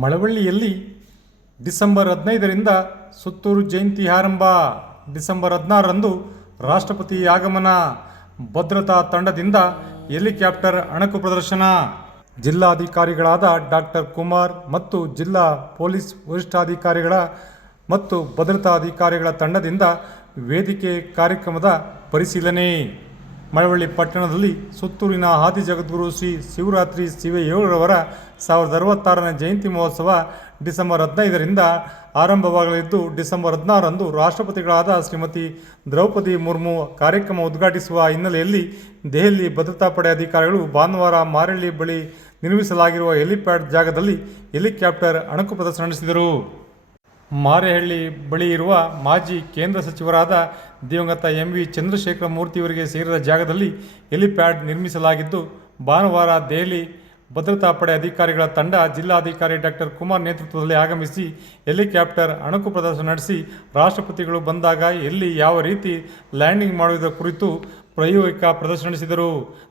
ಮಳವಳ್ಳಿಯಲ್ಲಿ December 15ರಿಂದ Suttur ಜಯಂತಿ ಆರಂಭ. December 16ರಂದು ರಾಷ್ಟ್ರಪತಿ ಆಗಮನ. ಭದ್ರತಾ ತಂಡದಿಂದ ಹೆಲಿಕಾಪ್ಟರ್ ಅಣಕು ಪ್ರದರ್ಶನ. ಜಿಲ್ಲಾಧಿಕಾರಿಗಳಾದ ಡಾಕ್ಟರ್ ಕುಮಾರ್ ಮತ್ತು ಜಿಲ್ಲಾ ಪೊಲೀಸ್ ವರಿಷ್ಠಾಧಿಕಾರಿಗಳ ಮತ್ತು ಭದ್ರತಾ ಅಧಿಕಾರಿಗಳ ತಂಡದಿಂದ ವೇದಿಕೆ ಕಾರ್ಯಕ್ರಮದ ಪರಿಶೀಲನೆ. ಮಳವಳ್ಳಿ ಪಟ್ಟಣದಲ್ಲಿ ಸುತ್ತೂರಿನ ಆದಿ ಜಗದ್ಗುರು ಶ್ರೀ ಶಿವರಾತ್ರಿ ಶಿವಯೋಗಿರವರ 1066ನೇ ಜಯಂತಿ ಮಹೋತ್ಸವ ಡಿಸೆಂಬರ್ 15ರಿಂದ ಆರಂಭವಾಗಲಿದ್ದು, ಡಿಸೆಂಬರ್ 16ರಂದು ರಾಷ್ಟ್ರಪತಿಗಳಾದ ಶ್ರೀಮತಿ ದ್ರೌಪದಿ ಮುರ್ಮು ಕಾರ್ಯಕ್ರಮ ಉದ್ಘಾಟಿಸುವ ಹಿನ್ನೆಲೆಯಲ್ಲಿ ದೆಹಲಿ ಭದ್ರತಾ ಪಡೆ ಅಧಿಕಾರಿಗಳು ಭಾನುವಾರ ಮಾರಳ್ಳಿ ಬಳಿ ನಿರ್ಮಿಸಲಾಗಿರುವ ಹೆಲಿಪ್ಯಾಡ್ ಜಾಗದಲ್ಲಿ ಹೆಲಿಕಾಪ್ಟರ್ ಅಣಕು ಪ್ರದರ್ಶನ ನಡೆಸಿದರು. ಮಾರೇಹಳ್ಳಿ ಬಳಿ ಇರುವ ಮಾಜಿ ಕೇಂದ್ರ ಸಚಿವರಾದ ದಿವಂಗತ ಎಂ.ವಿ. ಚಂದ್ರಶೇಖರ ಮೂರ್ತಿಯವರಿಗೆ ಸೇರಿದ ಜಾಗದಲ್ಲಿ ಹೆಲಿಪ್ಯಾಡ್ ನಿರ್ಮಿಸಲಾಗಿದ್ದು, ಭಾನುವಾರ ದೆಹಲಿ ಭದ್ರತಾ ಪಡೆ ಅಧಿಕಾರಿಗಳ ತಂಡ ಜಿಲ್ಲಾಧಿಕಾರಿ ಡಾಕ್ಟರ್ ಕುಮಾರ್ ನೇತೃತ್ವದಲ್ಲಿ ಆಗಮಿಸಿ ಹೆಲಿಕಾಪ್ಟರ್ ಅಣಕು ಪ್ರದರ್ಶನ ನಡೆಸಿ ರಾಷ್ಟ್ರಪತಿಗಳು ಬಂದಾಗ ಎಲ್ಲಿ ಯಾವ ರೀತಿ ಲ್ಯಾಂಡಿಂಗ್ ಮಾಡುವುದರ ಕುರಿತು ಪ್ರಾಯೋಗಿಕ ಪ್ರದರ್ಶನ ನಡೆಸಿದರು.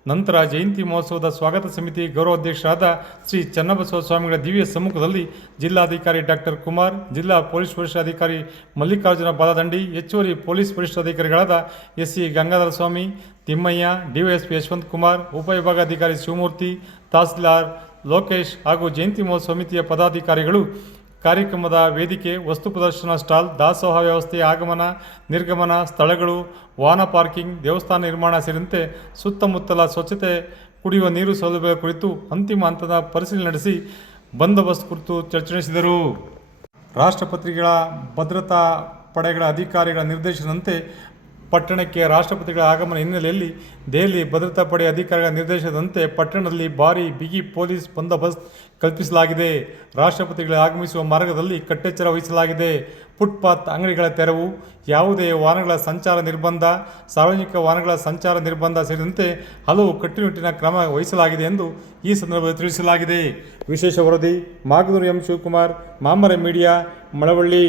ನಂತರ ಜಯಂತಿ ಮಹೋತ್ಸವದ ಸ್ವಾಗತ ಸಮಿತಿ ಗೌರವಾಧ್ಯಕ್ಷರಾದ ಶ್ರೀ ಚನ್ನಬಸವ ಸ್ವಾಮಿಗಳ ದಿವ್ಯ ಸಮ್ಮುಖದಲ್ಲಿ ಜಿಲ್ಲಾಧಿಕಾರಿ ಡಾಕ್ಟರ್ ಕುಮಾರ್, ಜಿಲ್ಲಾ ಪೊಲೀಸ್ ವರಿಷ್ಠಾಧಿಕಾರಿ ಮಲ್ಲಿಕಾರ್ಜುನ ಬಾಲದಂಡಿ, ಹೆಚ್ಚುವರಿ ಪೊಲೀಸ್ ವರಿಷ್ಠಾಧಿಕಾರಿಗಳಾದ ಎಸ್.ಸಿ. ಗಂಗಾಧರ ಸ್ವಾಮಿ, ತಿಮ್ಮಯ್ಯ, ಡಿವೈಎಸ್ಪಿ ಯಶವಂತ್ ಕುಮಾರ್, ಉಪವಿಭಾಗಾಧಿಕಾರಿ ಶಿವಮೂರ್ತಿ, ತಹಸೀಲ್ದಾರ್ ಲೋಕೇಶ್ ಹಾಗೂ ಜಯಂತಿ ಮಹೋತ್ಸವ ಸಮಿತಿಯ ಪದಾಧಿಕಾರಿಗಳು ಕಾರ್ಯಕ್ರಮದ ವೇದಿಕೆ, ವಸ್ತು ಪ್ರದರ್ಶನ ಸ್ಟಾಲ್, ದಾಸೋಹ ವ್ಯವಸ್ಥೆ, ಆಗಮನ ನಿರ್ಗಮನ ಸ್ಥಳಗಳು, ವಾಹನ ಪಾರ್ಕಿಂಗ್, ದೇವಸ್ಥಾನ ನಿರ್ಮಾಣ ಸೇರಿದಂತೆ ಸುತ್ತಮುತ್ತಲ ಸ್ವಚ್ಛತೆ, ಕುಡಿಯುವ ನೀರು ಸೌಲಭ್ಯಗಳ ಕುರಿತು ಅಂತಿಮ ಹಂತದ ಪರಿಶೀಲನೆ ನಡೆಸಿ ಬಂದೋಬಸ್ತ್ ಕುರಿತು ಚರ್ಚೆ ನಡೆಸಿದರು. ರಾಷ್ಟ್ರಪತಿಗಳ ಭದ್ರತಾ ಪಡೆಗಳ ಅಧಿಕಾರಿಗಳ ನಿರ್ದೇಶನದಂತೆ ಪಟ್ಟಣಕ್ಕೆ ರಾಷ್ಟ್ರಪತಿಗಳ ಆಗಮನ ಹಿನ್ನೆಲೆಯಲ್ಲಿ ದೆಹಲಿ ಭದ್ರತಾ ಪಡೆ ಅಧಿಕಾರಿಗಳ ನಿರ್ದೇಶನದಂತೆ ಪಟ್ಟಣದಲ್ಲಿ ಭಾರೀ ಬಿಗಿ ಪೊಲೀಸ್ ಬಂದೋಬಸ್ತ್ ಕಲ್ಪಿಸಲಾಗಿದೆ. ರಾಷ್ಟ್ರಪತಿಗಳ ಆಗಮಿಸುವ ಮಾರ್ಗದಲ್ಲಿ ಕಟ್ಟೆಚ್ಚರ ವಹಿಸಲಾಗಿದೆ. ಫುಟ್ಪಾತ್ ಅಂಗಡಿಗಳ ತೆರವು, ಯಾವುದೇ ವಾಹನಗಳ ಸಂಚಾರ ನಿರ್ಬಂಧ, ಸಾರ್ವಜನಿಕ ವಾಹನಗಳ ಸಂಚಾರ ನಿರ್ಬಂಧ ಸೇರಿದಂತೆ ಹಲವು ಕಟ್ಟುನಿಟ್ಟಿನ ಕ್ರಮ ವಹಿಸಲಾಗಿದೆ ಎಂದು ಈ ಸಂದರ್ಭದಲ್ಲಿ ತಿಳಿಸಲಾಗಿದೆ. ವಿಶೇಷ ವರದಿ ಮಾಗನೂರು ಎಂ. ಶಿವಕುಮಾರ್, ಮಾಮರ ಮೀಡಿಯಾ, ಮಳವಳ್ಳಿ.